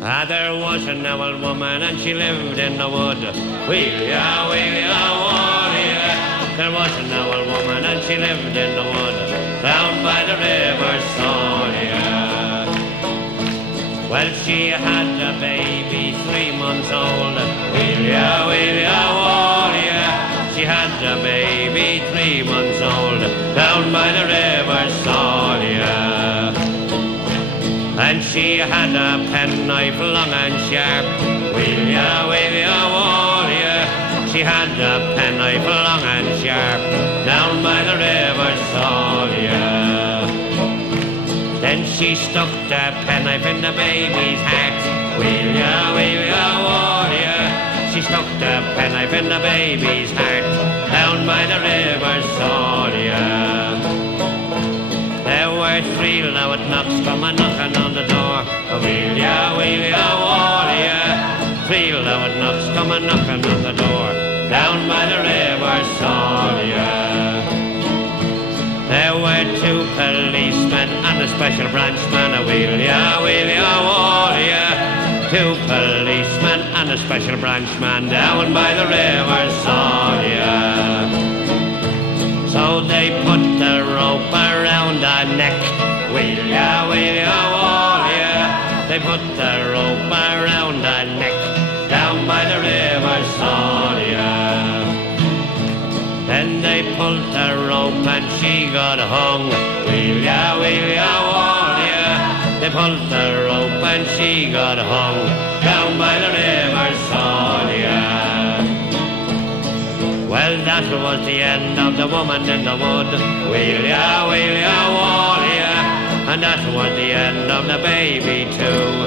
Ah, there was an old woman and she lived in the wood. Wheel-ya, wall-ya. There was an old woman and she lived in the wood, down by the river Salya. Well, she had a baby 3 months old. Wheel-ya, wall-ya. She had a baby 3 months old, down by the river Salya. And she had a penknife long and sharp. Wheel-ya, wall-ya. She had a penknife long and sharp, down by the river Salya. Then she stuck the penknife in the baby's heart. Wheel-ya, wall-ya. She stuck the penknife in the baby's heart, down by the river Salya. There were 3 loud knocks come a knocking on the door. Wheel-ya, wall-ya. 3 loud knocks come a knocking on the door, down by the river Salya. There were 2 policemen and a special branchman. Wheel-ya, wall-ya. 2 policemen and a special branchman, down by the river Salya. So they put the rope around our neck. Wheel-ya, wall-ya. They put the rope around our neck, down by the river Salya. Then they pulled the rope and she got hung. Wheel-ya, wall-ya. They pulled the rope and she got hung, down by the river Salya. Well, that was the end of the woman in the wood. Wheel-ya, wall-ya. And that was the end of the baby too.